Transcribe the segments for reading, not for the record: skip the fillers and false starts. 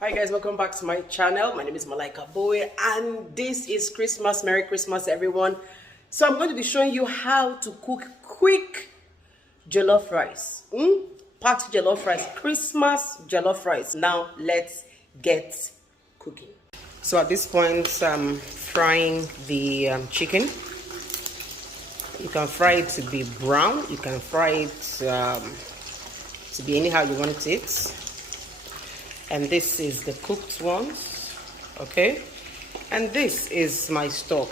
Hi guys, welcome back to my channel. My name is Malaika Boy and this is Christmas. Merry Christmas everyone. So I'm going to be showing you how to cook quick jollof rice. Packed jollof rice, Christmas jollof rice. Now let's get cooking. So at this point I'm frying the chicken. You can fry it to be brown, you can fry it to be anyhow you want it. And this is the cooked ones, okay? And this is my stock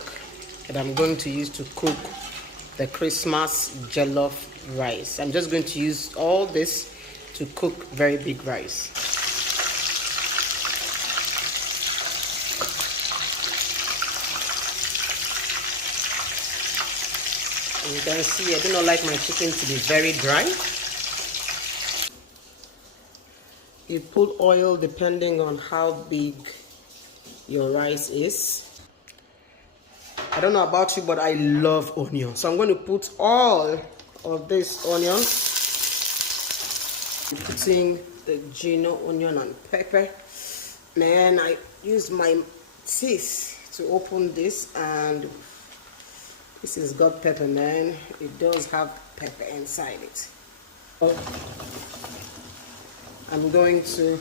that I'm going to use to cook the Christmas jollof rice. I'm just going to use all this to cook very big rice. And you can see I do not like my chicken to be very dry. You put oil depending on how big your rice is. I don't know about you, but I love onion. So I'm going to put all of this onion. I'm putting the Gino onion and pepper. Man, I use my teeth to open this, and this is got pepper, man. It does have pepper inside it. I'm going to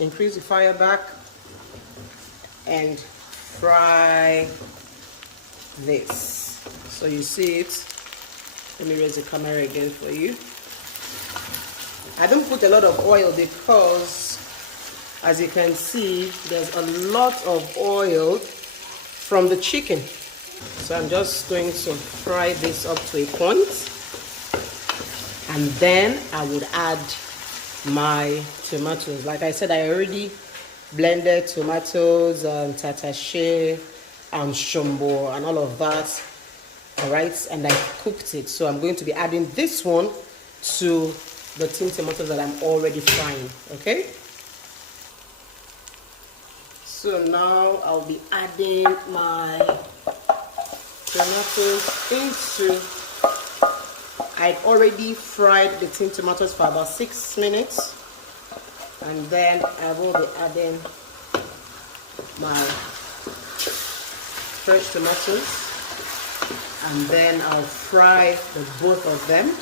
increase the fire back and fry this. So you see it. Let me raise the camera again for you. I don't put a lot of oil because, as you can see, there's a lot of oil from the chicken. So I'm just going to fry this up to a point, and then I would add my tomatoes. Like I said, I already blended tomatoes and tatashe and shumbo and all of that. All right, and I cooked it. So I'm going to be adding this one to the tin tomatoes that I'm already frying. Okay, so now I'll be adding my tomatoes into. I've already fried the tin tomatoes for about 6 minutes, and then I will be adding my fresh tomatoes, and then I'll fry the both of them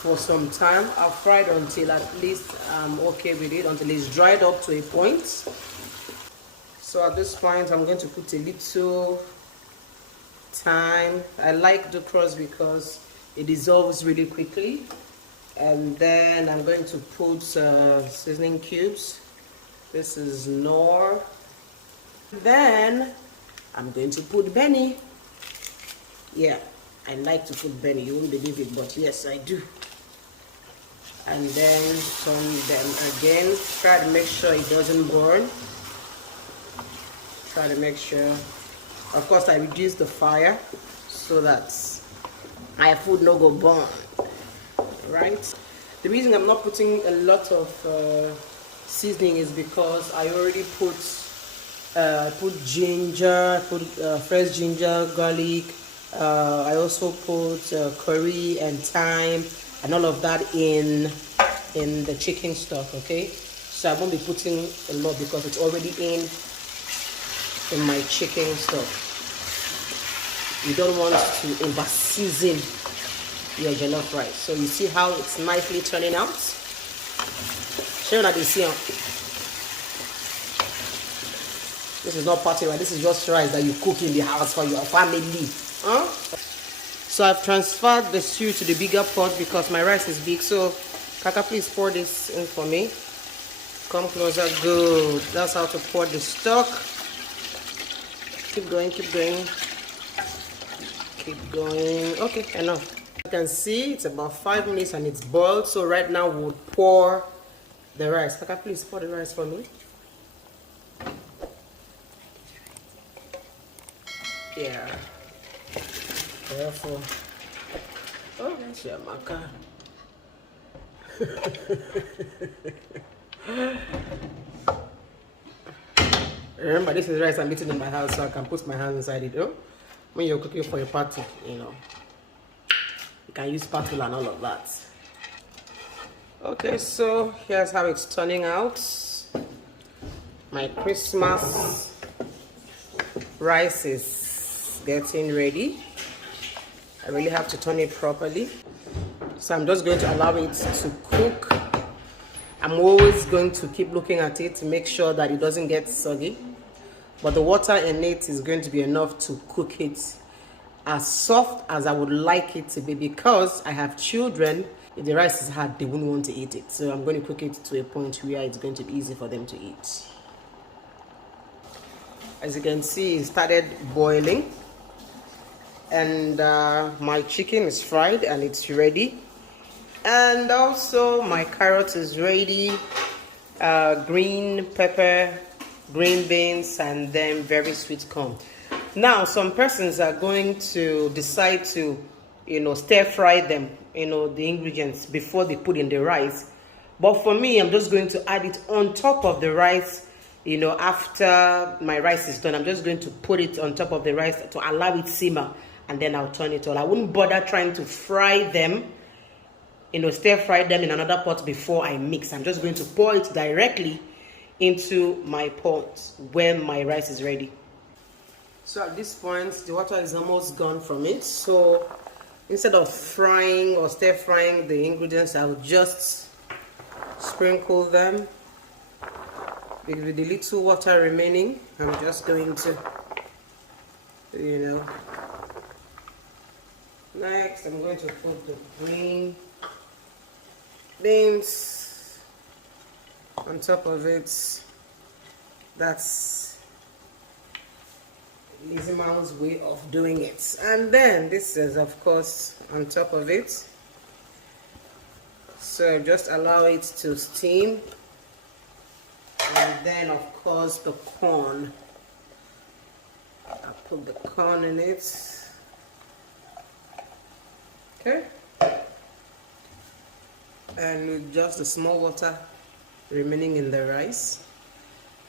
for some time. I'll fry it until at least I'm okay with it, until it's dried up to a point. So at this point I'm going to put a little thyme. I like the crust because it dissolves really quickly. And then I'm going to put seasoning cubes. This is Knorr. Then I'm going to put Benny. Yeah, I like to put Benny. You won't believe it, but yes, I do. And then turn them again. Try to make sure it doesn't burn. Try to make sure. Of course, I reduce the fire so that my food no go burn. Right? The reason I'm not putting a lot of seasoning is because I already put ginger, fresh ginger, garlic. I also put curry and thyme and all of that in the chicken stock. Okay, so I won't be putting a lot because it's already in my chicken stock. You don't want to over season your jollof rice. So you see how it's nicely turning out. Share that you see. This is not party rice. This is just rice that you cook in the house for your family. Huh? So I've transferred the stew to the bigger pot because my rice is big. So Kaka, please pour this in for me. Come closer. Good. That's how to pour the stock. Keep going, keep going. Keep going. Okay, enough. You can see it's about 5 minutes and it's boiled. So right now we'll pour the rice. Kaka, please pour the rice for me. Yeah. Careful. Oh, that's your maca. Remember, this is rice I'm eating in my house, so I can put my hands inside it. Oh, when you're cooking for your party, you know, you can use spatula and all of that. Okay, so here's how it's turning out. My Christmas rice is getting ready. I really have to turn it properly. So I'm just going to allow it to cook. I'm always going to keep looking at it to make sure that it doesn't get soggy. But the water in it is going to be enough to cook it as soft as I would like it to be, because I have children. If the rice is hard, they wouldn't want to eat it. So I'm going to cook it to a point where it's going to be easy for them to eat. As you can see, it started boiling. And my chicken is fried and it's ready. And also my carrot is ready. Green pepper, green beans, and then very sweet corn. Now, some persons are going to decide to, stir fry them, the ingredients before they put in the rice. But for me, I'm just going to add it on top of the rice, after my rice is done. I'm just going to put it on top of the rice to allow it simmer, and then I'll turn it on. I wouldn't bother trying to fry them, stir fry them in another pot before I mix. I'm just going to pour it directly into my pot when my rice is ready. So at this point, the water is almost gone from it. So instead of frying or stir frying the ingredients, I will just sprinkle them with the little water remaining. I'm just going to, next I'm going to put the green beans on top of it. That's Easy Mom's way of doing it. And then this is, of course, on top of it. So just allow it to steam. And then, of course, the corn. I'll put the corn in it. Okay. And with just the small water remaining in the rice,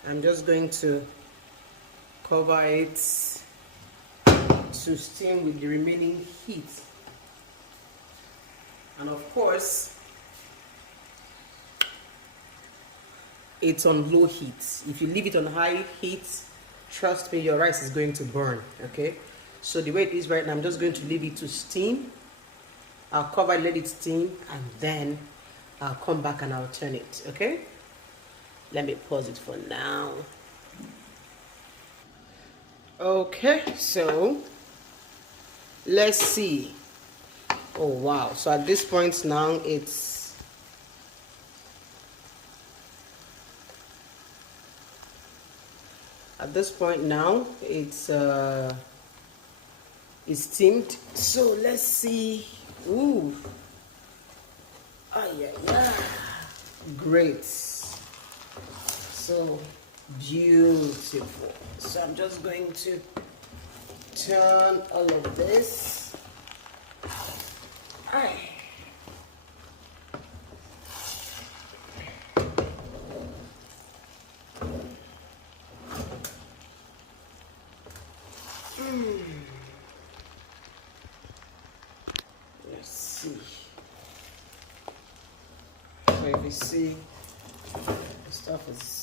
I'm just going to cover it to steam with the remaining heat. And of course, it's on low heat. If you leave it on high heat, trust me, your rice is going to burn. Okay, so the way it is right now, I'm just going to leave it to steam. I'll cover it, let it steam, and then I'll come back and I'll turn it. Okay, let me pause it for now. Okay, so let's see. Oh wow, so at this point now it's steamed. So let's see. Ooh, oh yeah, great, so beautiful. So I'm just going to turn all of this. Aye. Let's see. So if you see, the stuff is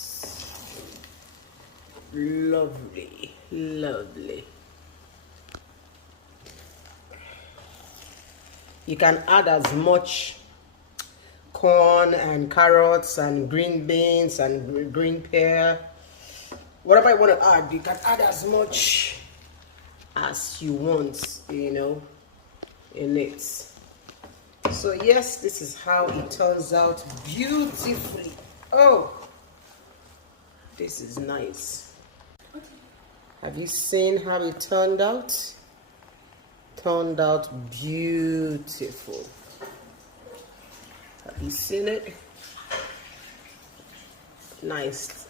lovely, lovely. You can add as much corn and carrots and green beans and green pear, whatever you want to add. You can add as much as you want, in it. So yes, this is how it turns out beautifully. Oh, this is nice. Have you seen how it turned out? Turned out beautiful. Have you seen it? Nice.